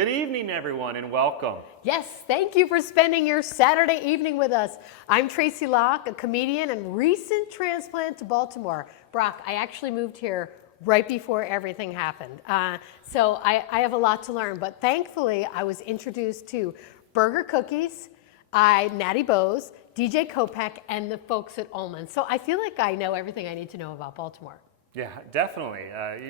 Good evening, everyone, and welcome. Yes, thank you for spending your Saturday evening with us. I'm Tracy Locke, a comedian and recent transplant to Baltimore. Brock, I actually moved here right before everything happened. So I have a lot to learn, but thankfully I was introduced to Burger Cookies, Natty Bo's, DJ Kopeck, and the folks at Ulman. So I feel like I know everything I need to know about Baltimore. Yeah, definitely.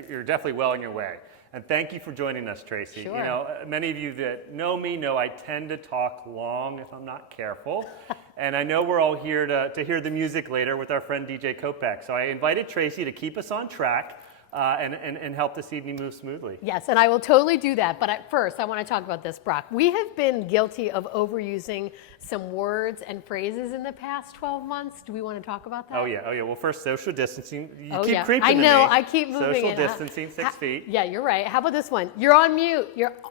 You're definitely well on your way. And thank you for joining us, Tracy. Sure. You know, many of you that know me know I tend to talk long if I'm not careful. And I know we're all here to hear the music later with our friend DJ Kopeck. So I invited Tracy to keep us on track and help this evening move smoothly. Yes, and I will totally do that. But at first, I want to talk about this, Brock. We have been guilty of overusing some words and phrases in the past 12 months. Do we want to talk about that? Oh yeah. Well, first, social distancing. You keep Yeah. creeping I to know. me. I keep moving. Social distancing, 6 feet. Yeah, you're right. How about this one? You're on mute.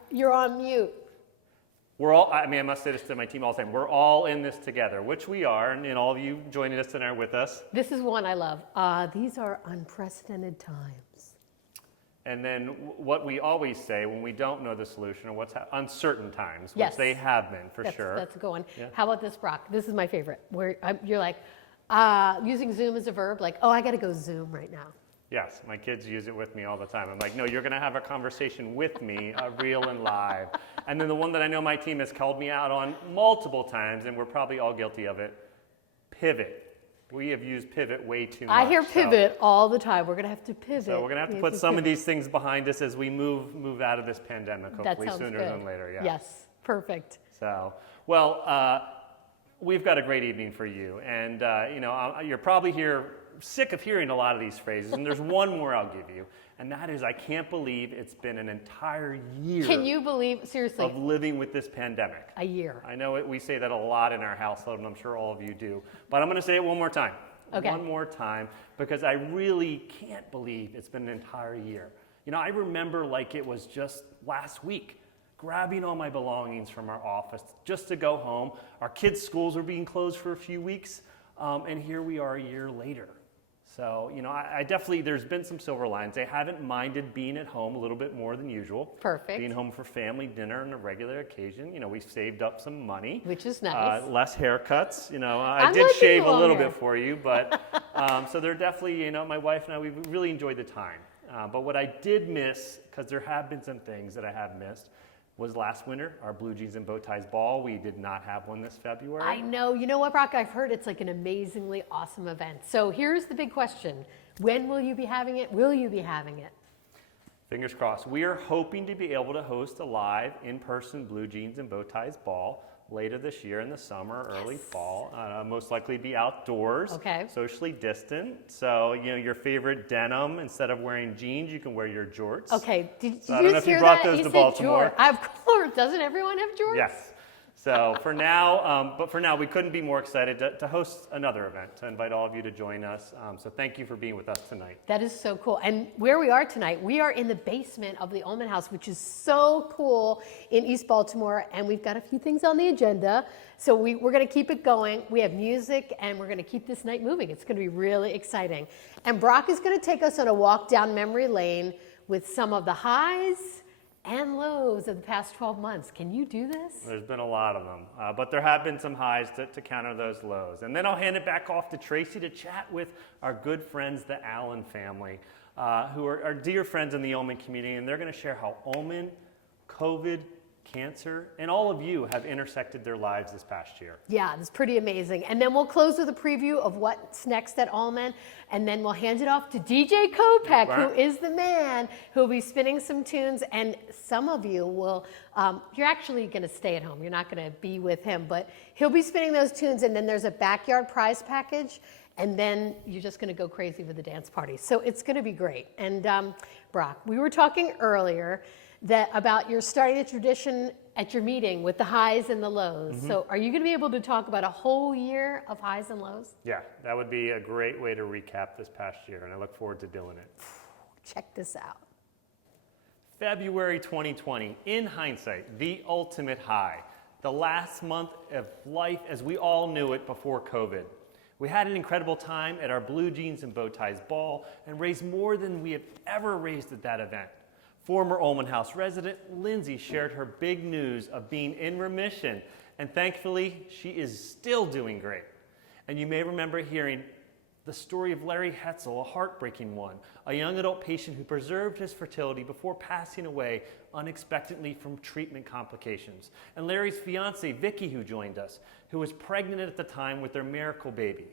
You're on mute. We're all, I must say this to my team all the time, we're all in this together, which we are, and all of you joining us tonight with us. This is one I love. These are unprecedented times. And then what we always say when we don't know the solution or what's uncertain times, which Yes. they have been for sure. That's a good one. Yeah. How about this, Brock? This is my favorite. Where you're like, using Zoom as a verb, like, oh, I got to go Zoom right now. Yes, my kids use it with me all the time. I'm like, no, you're going to have a conversation with me, real and live. And then the one that I know my team has called me out on multiple times, and we're probably all guilty of it, pivot. We have used pivot way too much. I hear pivot all the time. We're going to have to pivot. So we're going to have to put some of these things behind us as we move out of this pandemic, hopefully sooner than later. Yeah. Yes, perfect. So, well, we've got a great evening for you. And, you're probably sick of hearing a lot of these phrases. And there's one more I'll give you. And that is, I can't believe it's been an entire year. Can you believe, seriously? Of living with this pandemic. A year. I know we say that a lot in our household, and I'm sure all of you do. But I'm going to say it one more time. Okay. One more time, because I really can't believe it's been an entire year. You know, I remember like it was just last week, grabbing all my belongings from our office just to go home. Our kids' schools were being closed for a few weeks, and here we are a year later. So, you know, I definitely, there's been some silver linings. I haven't minded being at home a little bit more than usual. Perfect. Being home for family dinner on a regular occasion. You know, we saved up some money. Which is nice. Less haircuts. You know, I did shave a little bit for you, but so they're definitely, you know, my wife and I, we really enjoyed the time. But what I did miss, because there have been some things that I have missed, was last winter, our Blue Jeans and Bow Ties Ball. We did not have one this February. I know. You know what, Brock? I've heard it's like an amazingly awesome event. So here's the big question. When will you be having it? Will you be having it? Fingers crossed. We are hoping to be able to host a live, in-person Blue Jeans and Bow Ties Ball later this year in the summer, early fall. Most likely be outdoors, socially distant. So, you know, your favorite denim, instead of wearing jeans, you can wear your jorts. Okay, did I don't know if you brought those to Baltimore. Of course, doesn't everyone have jorts? Yes. So for now, we couldn't be more excited to host another event, to invite all of you to join us. So thank you for being with us tonight. That is so cool. And where we are tonight, we are in the basement of the Ulman House, which is so cool in East Baltimore. And we've got a few things on the agenda. So we're going to keep it going. We have music, and we're going to keep this night moving. It's going to be really exciting. And Brock is going to take us on a walk down memory lane with some of the highs and lows of the past 12 months. Can you do this? There's been a lot of them, but there have been some highs to counter those lows. And then I'll hand it back off to Tracy to chat with our good friends, the Allen family, who are dear friends in the Ulman community, and they're going to share how Ulman, COVID, cancer, and all of you have intersected their lives this past year. Yeah, it's pretty amazing. And then we'll close with a preview of what's next at Ulman, and then we'll hand it off to DJ Kopeck, who is the man who will be spinning some tunes. And some of you will, you're actually going to stay at home. You're not going to be with him, but he'll be spinning those tunes, and then there's a backyard prize package, and then you're just going to go crazy with the dance party. So it's going to be great. And Brock, we were talking earlier about your starting a tradition at your meeting with the highs and the lows. Mm-hmm. So are you going to be able to talk about a whole year of highs and lows? Yeah, that would be a great way to recap this past year, and I look forward to doing it. Check this out. February 2020, in hindsight, the ultimate high. The last month of life as we all knew it before COVID. We had an incredible time at our Blue Jeans and Bow Ties Ball and raised more than we have ever raised at that event. Former Ulman House resident Lindsay shared her big news of being in remission, and thankfully, she is still doing great. And you may remember hearing the story of Larry Hetzel, a heartbreaking one, a young adult patient who preserved his fertility before passing away unexpectedly from treatment complications. And Larry's fiancée, Vicky, who joined us, who was pregnant at the time with their miracle baby.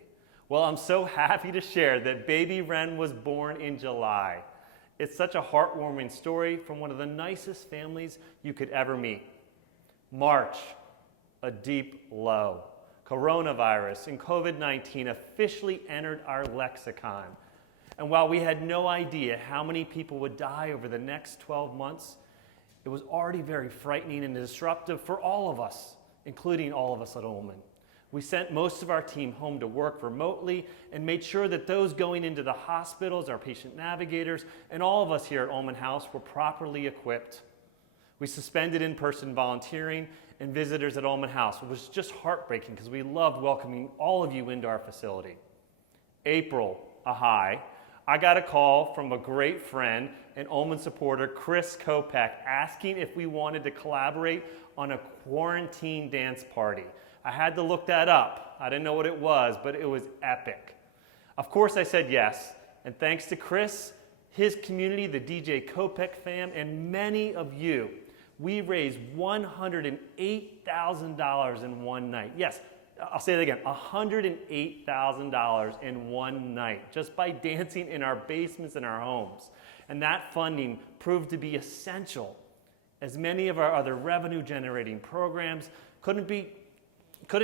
Well, I'm so happy to share that baby Ren was born in July. It's such a heartwarming story from one of the nicest families you could ever meet. March, a deep low. Coronavirus and COVID-19 officially entered our lexicon. And while we had no idea how many people would die over the next 12 months, it was already very frightening and disruptive for all of us, including all of us at Ulman. We sent most of our team home to work remotely and made sure that those going into the hospitals, our patient navigators, and all of us here at Ulman House were properly equipped. We suspended in-person volunteering and visitors at Ulman House, which was just heartbreaking because we loved welcoming all of you into our facility. April, a high, I got a call from a great friend and Ulman supporter, Chris Kopech, asking if we wanted to collaborate on a quarantine dance party. I had to look that up. I didn't know what it was, but it was epic. Of course I said yes, and thanks to Chris, his community, the DJ Kopech fam, and many of you, we raised $108,000 in one night. Yes, I'll say it again, $108,000 in one night, just by dancing in our basements and our homes. And that funding proved to be essential, as many of our other revenue-generating programs couldn't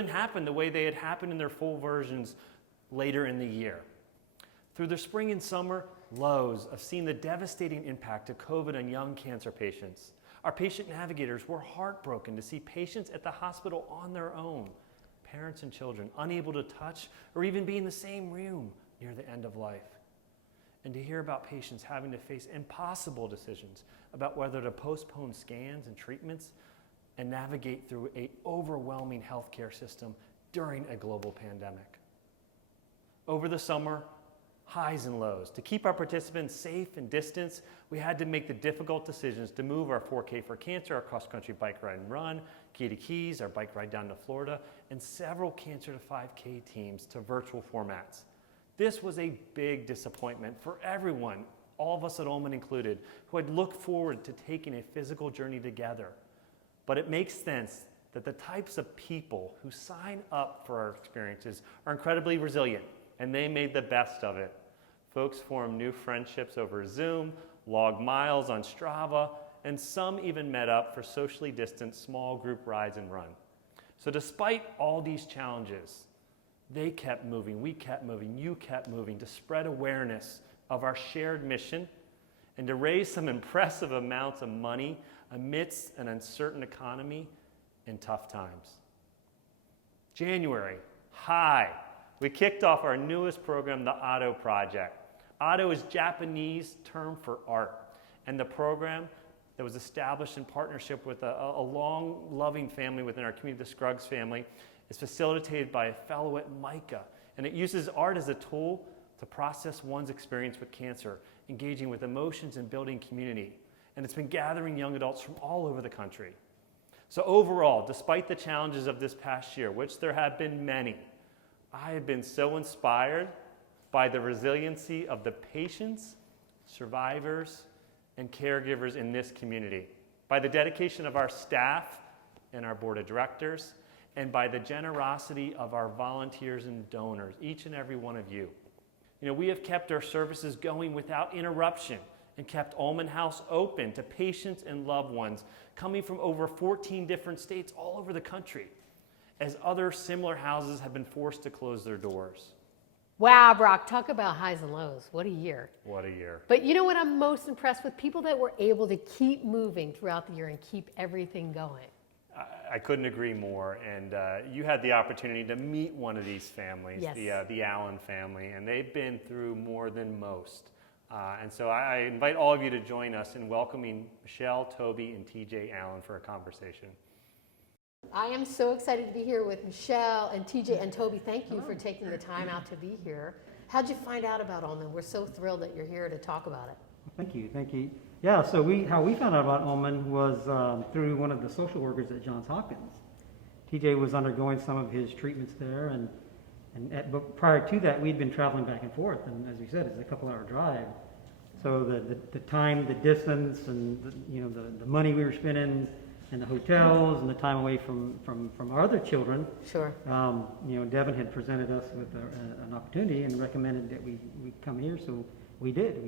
happen the way they had happened in their full versions later in the year. Through the spring and summer lows of seeing the devastating impact of COVID on young cancer patients, our patient navigators were heartbroken to see patients at the hospital on their own, parents and children unable to touch or even be in the same room near the end of life. And to hear about patients having to face impossible decisions about whether to postpone scans and treatments and navigate through an overwhelming healthcare system during a global pandemic. Over the summer, highs and lows. To keep our participants safe and distanced, we had to make the difficult decisions to move our 4K for Cancer, our cross-country bike ride and run, Key to Keys, our bike ride down to Florida, and several Cancer to 5K teams to virtual formats. This was a big disappointment for everyone, all of us at Ulman included, who had looked forward to taking a physical journey together. But it makes sense that the types of people who sign up for our experiences are incredibly resilient, and they made the best of it. Folks formed new friendships over Zoom, logged miles on Strava, and some even met up for socially distant small group rides and run. So despite all these challenges, they kept moving, we kept moving, you kept moving to spread awareness of our shared mission and to raise some impressive amounts of money amidst an uncertain economy and tough times. January, high. We kicked off our newest program, the Otto Project. Otto is Japanese term for art, and the program that was established in partnership with a long, loving family within our community, the Scruggs family, is facilitated by a fellow at Micah, and it uses art as a tool to process one's experience with cancer, engaging with emotions and building community. And it's been gathering young adults from all over the country. So overall, despite the challenges of this past year, which there have been many, I have been so inspired by the resiliency of the patients, survivors, and caregivers in this community, by the dedication of our staff and our board of directors, and by the generosity of our volunteers and donors, each and every one of you. You know, we have kept our services going without interruption and kept Ulman House open to patients and loved ones coming from over 14 different states all over the country, as other similar houses have been forced to close their doors. Wow, Brock, talk about highs and lows. What a year. What a year. But you know what I'm most impressed with? People that were able to keep moving throughout the year and keep everything going. I couldn't agree more, and you had the opportunity to meet one of these families, yes. the Allen family, and they've been through more than most. And so I invite all of you to join us in welcoming Michelle, Toby, and TJ Allen for a conversation. I am so excited to be here with Michelle and TJ and Toby. Thank you for taking the time out to be here. How'd you find out about Ulman? We're so thrilled that you're here to talk about it. Thank you. Yeah, so how we found out about Ulman was through one of the social workers at Johns Hopkins. TJ was undergoing some of his treatments there, but prior to that, we'd been traveling back and forth, and as we said, it's a couple-hour drive. So the time, the distance, and the money we were spending in the hotels, and the time away from our other children. Sure. Devin had presented us with an opportunity and recommended that we come here, so we did.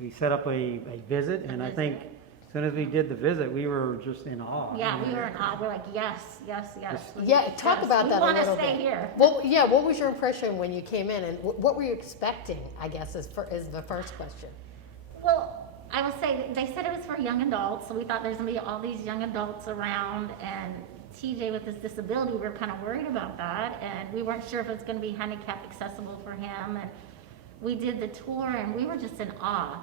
We set up a visit, and I think as soon as we did the visit, we were just in awe. Yeah, we were in awe. We're like, yes. Yeah, talk about that a little bit. We want to stay here. Well, yeah, what was your impression when you came in, and what were you expecting, I guess, is the first question. Well, I will say, they said it was for young adults, so we thought there's going to be all these young adults around, and TJ with his disability, we were kind of worried about that, and we weren't sure if it was going to be handicap accessible for him, and we did the tour, and we were just in awe.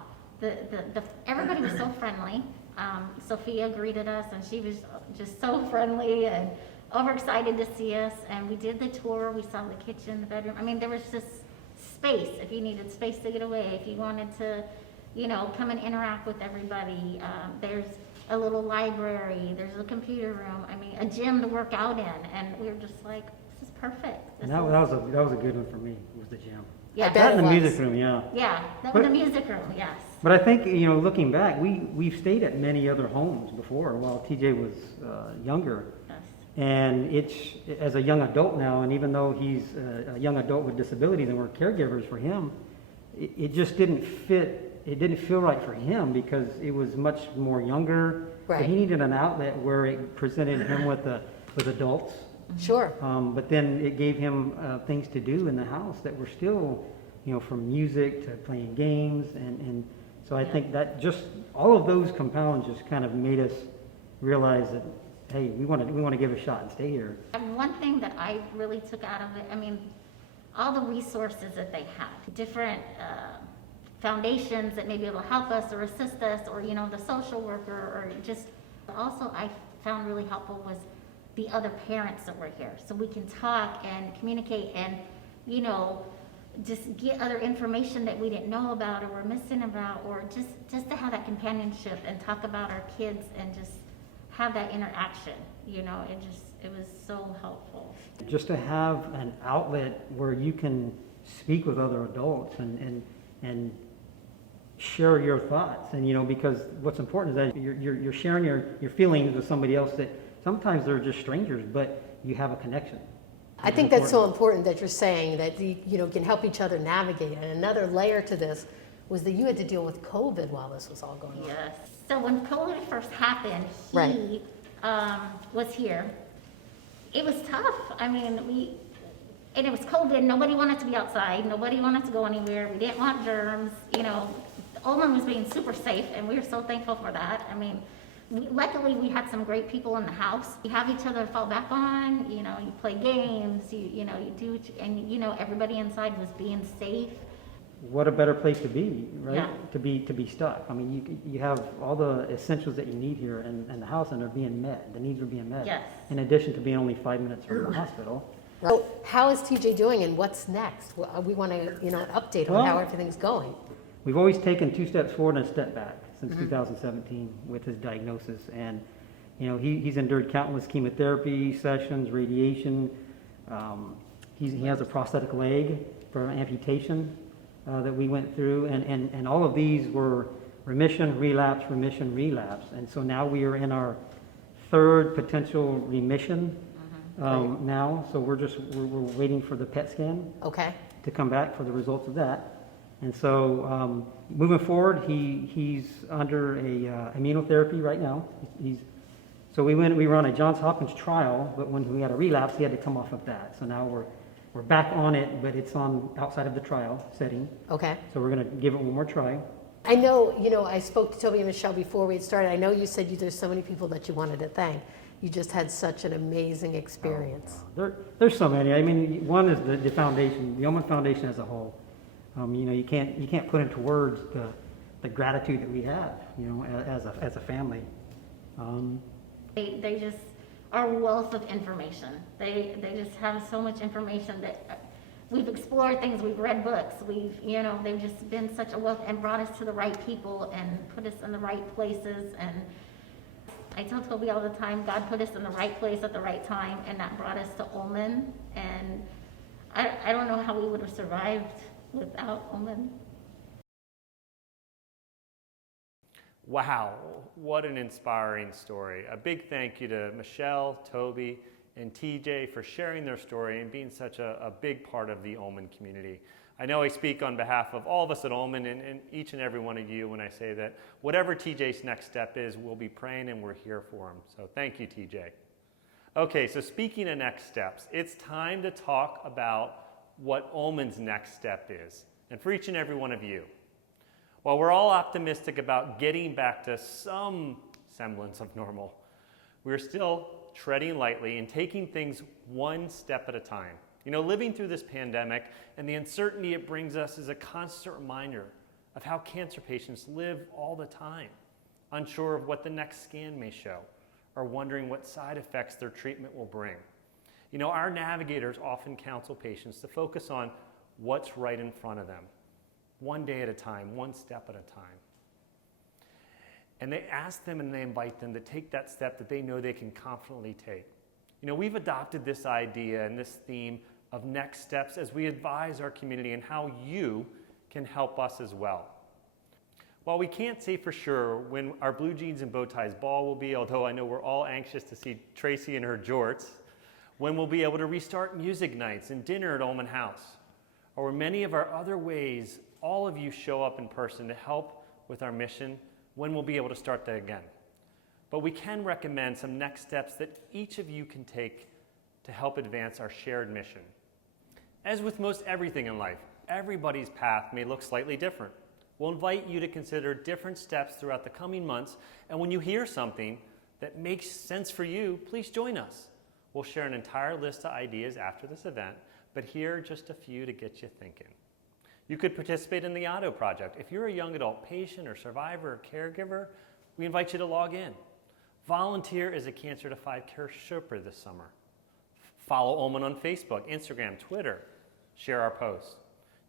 Everybody was so friendly. Sophia greeted us, and she was just so friendly and overexcited to see us, and we did the tour. We saw the kitchen, the bedroom. I mean, there was just space if you needed space to get away, if you wanted to come and interact with everybody. There's a little library, there's a computer room, a gym to work out in, and we were just like, this is perfect. That was a good one for me, was the gym. Yeah, I bet That it and the was. music room, yeah. yeah, that was the music room, yes. But I think, looking back, we've stayed at many other homes before while TJ was younger. Yes. And it's, as a young adult now, and even though he's a young adult with disabilities and we're caregivers for him, it just didn't fit. It didn't feel right for him because it was much more younger. Right. So he needed an outlet where it presented him with adults. Sure. But then it gave him things to do in the house that were still, from music to playing games. And so I think that just all of those compounds just kind of made us realize that, hey, we want to give it a shot and stay here. And one thing that I really took out of it, all the resources that they have, different foundations that may be able to help us or assist us, or the social worker, or just also I found really helpful was the other parents that were here, so we can talk and communicate and just get other information that we didn't know about or were missing about, or just to have that companionship and talk about our kids and just have that interaction. It was so helpful. Just to have an outlet where you can speak with other adults and share your thoughts, and because what's important is that you're sharing your feelings with somebody else that sometimes they're just strangers, but you have a connection. I think that's so important that you're saying that you can help each other navigate. And another layer to this was that you had to deal with COVID while this was all going on. Yes. So when COVID first happened, he Right. Was here. It was tough. And it was COVID. Nobody wanted to be outside. Nobody wanted to go anywhere. We didn't want germs. Ulman was being super safe, and we were so thankful for that. Luckily, we had some great people in the house. You have each other to fall back on. You play games. You do, and everybody inside was being safe. What a better place to be, right? Yeah. To be stuck. You have all the essentials that you need here in the house, and they're being met. The needs are being met. Yes. In addition to being only 5 minutes from the hospital. So how is TJ doing, and what's next? We want to, an update on how everything's going. We've always taken 2 steps forward and a step back since 2017 with his diagnosis, and he's endured countless chemotherapy sessions, radiation. He has a prosthetic leg for amputation that we went through, and all of these were remission, relapse, and so now we are in our 3rd potential remission now. So we're waiting for the PET scan Okay. to come back for the results of that. And so moving forward, he's under a immunotherapy right now. So we were on a Johns Hopkins trial, but when we had a relapse, he had to come off of that. So now we're back on it, but it's on outside of the trial setting. Okay. So we're going to give it one more try. I know, I spoke to Toby and Michelle before we had started. I know you said there's so many people that you wanted to thank. You just had such an amazing experience. There's so many. One is the foundation, the Ulman Foundation as a whole. You can't put into words the gratitude that we have, as a family. They just are a wealth of information. They just have so much information that we've explored things, we've read books, they've just been such a wealth and brought us to the right people and put us in the right places. And I tell Toby all the time, God put us in the right place at the right time, and that brought us to Ulman. And I don't know how we would have survived without Ulman. Wow, what an inspiring story. A big thank you to Michelle, Toby, and TJ for sharing their story and being such a big part of the Ulman community. I know I speak on behalf of all of us at Ulman and each and every one of you when I say that whatever TJ's next step is, we'll be praying and we're here for him. So thank you, TJ. Okay, so speaking of next steps, it's time to talk about what Ulman's next step is, and for each and every one of you. While we're all optimistic about getting back to some semblance of normal, we're still treading lightly and taking things one step at a time. Living through this pandemic and the uncertainty it brings us is a constant reminder of how cancer patients live all the time, unsure of what the next scan may show, or wondering what side effects their treatment will bring. Our navigators often counsel patients to focus on what's right in front of them, one day at a time, one step at a time. And they ask them and they invite them to take that step that they know they can confidently take. We've adopted this idea and this theme of next steps as we advise our community and how you can help us as well. While we can't say for sure when our Blue Jeans and Bow Ties ball will be, although I know we're all anxious to see Tracy in her jorts, when we'll be able to restart music nights and dinner at Ulman House, or many of our other ways all of you show up in person to help with our mission, when we'll be able to start that again. But we can recommend some next steps that each of you can take to help advance our shared mission. As with most everything in life, everybody's path may look slightly different. We'll invite you to consider different steps throughout the coming months, and when you hear something that makes sense for you, please join us. We'll share an entire list of ideas after this event, but here are just a few to get you thinking. You could participate in the Auto Project. If you're a young adult patient or survivor or caregiver, we invite you to log in. Volunteer as a Cancer to 5 Care Sherpa this summer. Follow Ulman on Facebook, Instagram, Twitter. Share our posts.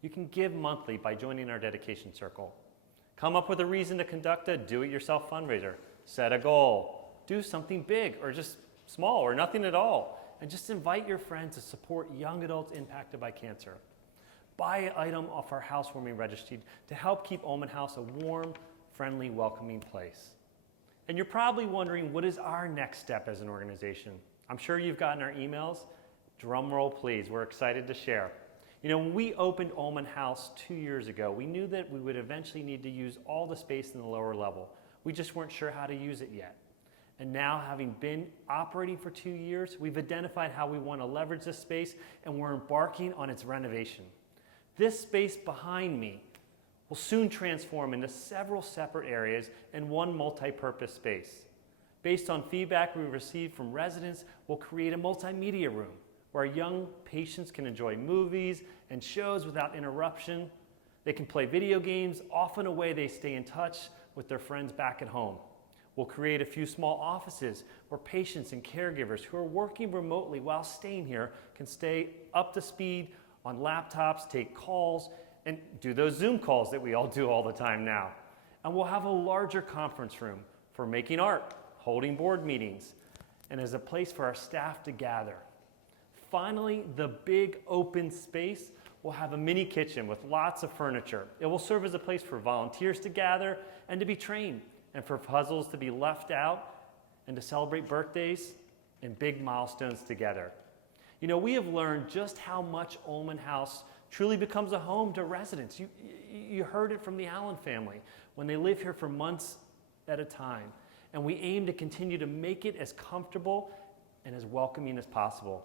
You can give monthly by joining our dedication circle. Come up with a reason to conduct a do-it-yourself fundraiser. Set a goal. Do something big or just small or nothing at all. And just invite your friends to support young adults impacted by cancer. Buy an item off our housewarming registry to help keep Ulman House a warm, friendly, welcoming place. And you're probably wondering, what is our next step as an organization? I'm sure you've gotten our emails. Drum roll, please. We're excited to share. When we opened Ulman House 2 years ago, we knew that we would eventually need to use all the space in the lower level. We just weren't sure how to use it yet. And now, having been operating for 2 years, we've identified how we want to leverage this space, and we're embarking on its renovation. This space behind me will soon transform into several separate areas and one multi-purpose space. Based on feedback we received from residents, we'll create a multimedia room where young patients can enjoy movies and shows without interruption. They can play video games, often a way they stay in touch with their friends back at home. We'll create a few small offices where patients and caregivers who are working remotely while staying here can stay up to speed on laptops, take calls, and do those Zoom calls that we all do all the time now. And we'll have a larger conference room for making art, holding board meetings, and as a place for our staff to gather. Finally, the big open space will have a mini kitchen with lots of furniture. It will serve as a place for volunteers to gather and to be trained, and for puzzles to be left out, and to celebrate birthdays and big milestones together. We have learned just how much Ulman House truly becomes a home to residents. You heard it from the Allen family when they live here for months at a time. And we aim to continue to make it as comfortable and as welcoming as possible.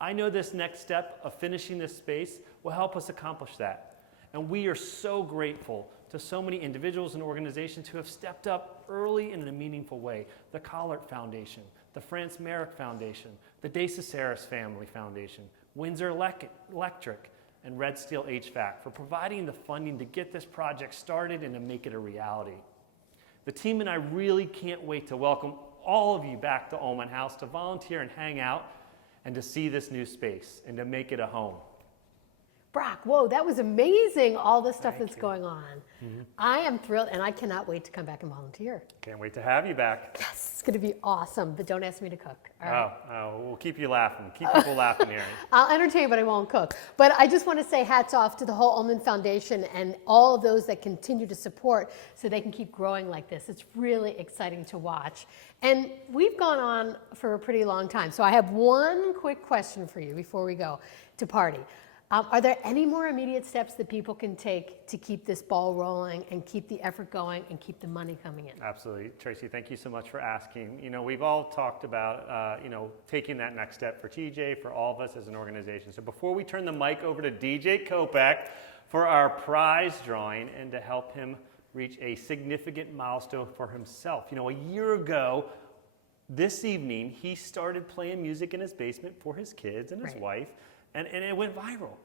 I know this next step of finishing this space will help us accomplish that. And we are so grateful to so many individuals and organizations who have stepped up early and in a meaningful way. The Collart Foundation, the France Merrick Foundation, the De Cesaris Family Foundation, Windsor Electric, and Red Steel HVAC for providing the funding to get this project started and to make it a reality. The team and I really can't wait to welcome all of you back to Ulman House to volunteer and hang out and to see this new space and to make it a home. Brock, whoa, that was amazing, all the stuff Thank that's you. going on. I am thrilled, and I cannot wait to come back and volunteer. Can't wait to have you back. Yes, it's going to be awesome, but don't ask me to cook. All right? We'll keep you laughing. Keep people laughing here. I'll entertain, but I won't cook. But I just want to say hats off to the whole Ulman Foundation and all of those that continue to support so they can keep growing like this. It's really exciting to watch. And we've gone on for a pretty long time. So I have one quick question for you before we go to party. Are there any more immediate steps that people can take to keep this ball rolling and keep the effort going and keep the money coming in? Absolutely. Tracy, thank you so much for asking. You know, we've all talked about, taking that next step for TJ, for all of us as an organization. So before we turn the mic over to DJ Kopak for our prize drawing and to help him reach a significant milestone for himself. You know, a year ago, this evening, he started playing music in his basement for his kids and his wife, and it went viral.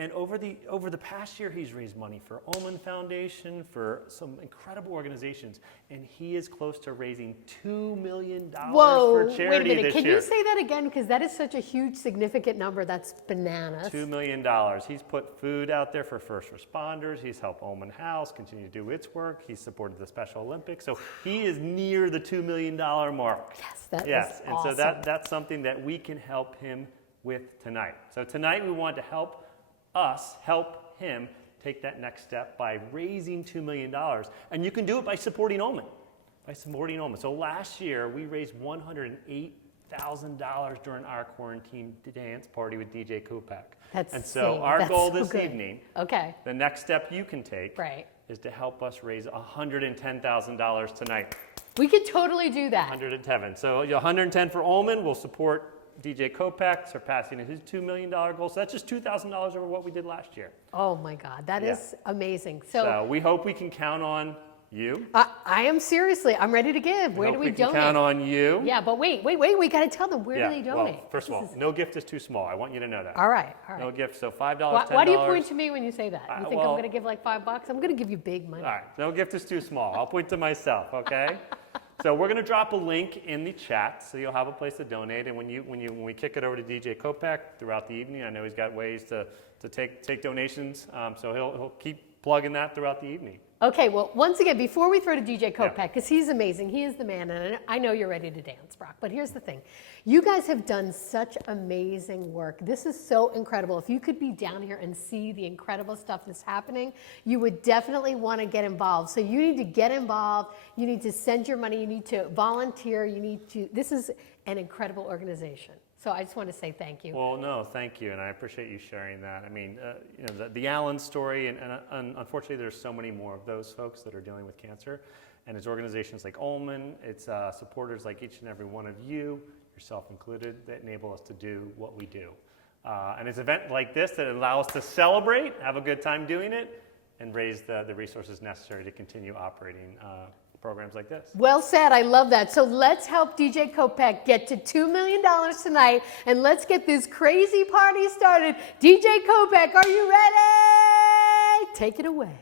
And over the past year, he's raised money for Ulman Foundation, for some incredible organizations, and he is close to raising $2 million for charity this year. Wait a minute. Can you say that again? Because that is such a huge, significant number. That's bananas. $2 million. He's put food out there for first responders. He's helped Ulman House continue to do its work. He's supported the Special Olympics. So he is near the $2 million mark. Yes, that is and awesome. so that's something that we can help him with tonight. So tonight we want to help him take that next step by raising $2 million. And you can do it by supporting Ulman. So last year, we raised $108,000 during our quarantine dance party with DJ Kopak. That's and so insane. our That's goal so this good. evening, Okay. the next step you can take Right. is to help us raise $110,000 tonight. We could totally do that. 110. So 110 for Ulman will support DJ Kopak surpassing his $2 million goal. So that's just $2,000 over what we did last year. Oh my God, that is amazing. So we hope we can count on you. I am seriously, I'm ready to give. Where do we We can donate? count on you. Yeah, but wait, we got to tell them where do they donate? Well, first of all, no gift is too small. I want you to know that. All right. No gift. So $5, $10. Why do you point to me when you say that? You think I'm well- going to give like $5? I'm going to give you big money. All right. No gift is too small. I'll point to myself, okay? So we're going to drop a link in the chat, so you'll have a place to donate. And when we kick it over to DJ Kopak throughout the evening, I know he's got ways to take donations, so he'll keep plugging that throughout the evening. Okay, well, once again, before we throw to DJ Kopak, because he's amazing, he is the man, and I know you're ready to dance, Brock. But here's the thing. You guys have done such amazing work. This is so incredible. If you could be down here and see the incredible stuff that's happening, you would definitely want to get involved. So you need to get involved. You need to send your money. You need to volunteer. This is an incredible organization. So I just want to say thank you. Well, no, thank you, and I appreciate you sharing that. I mean, the Allen story, and unfortunately, there's so many more of those folks that are dealing with cancer, and it's organizations like Ulman, it's supporters like each and every one of you, yourself included, that enable us to do what we do. And it's an event like this that allow us to celebrate, have a good time doing it, and raise the resources necessary to continue operating programs like this. Well said. I love that. So let's help DJ Kopak get to $2 million tonight, and let's get this crazy party started. DJ Kopak, are you ready? Take it away.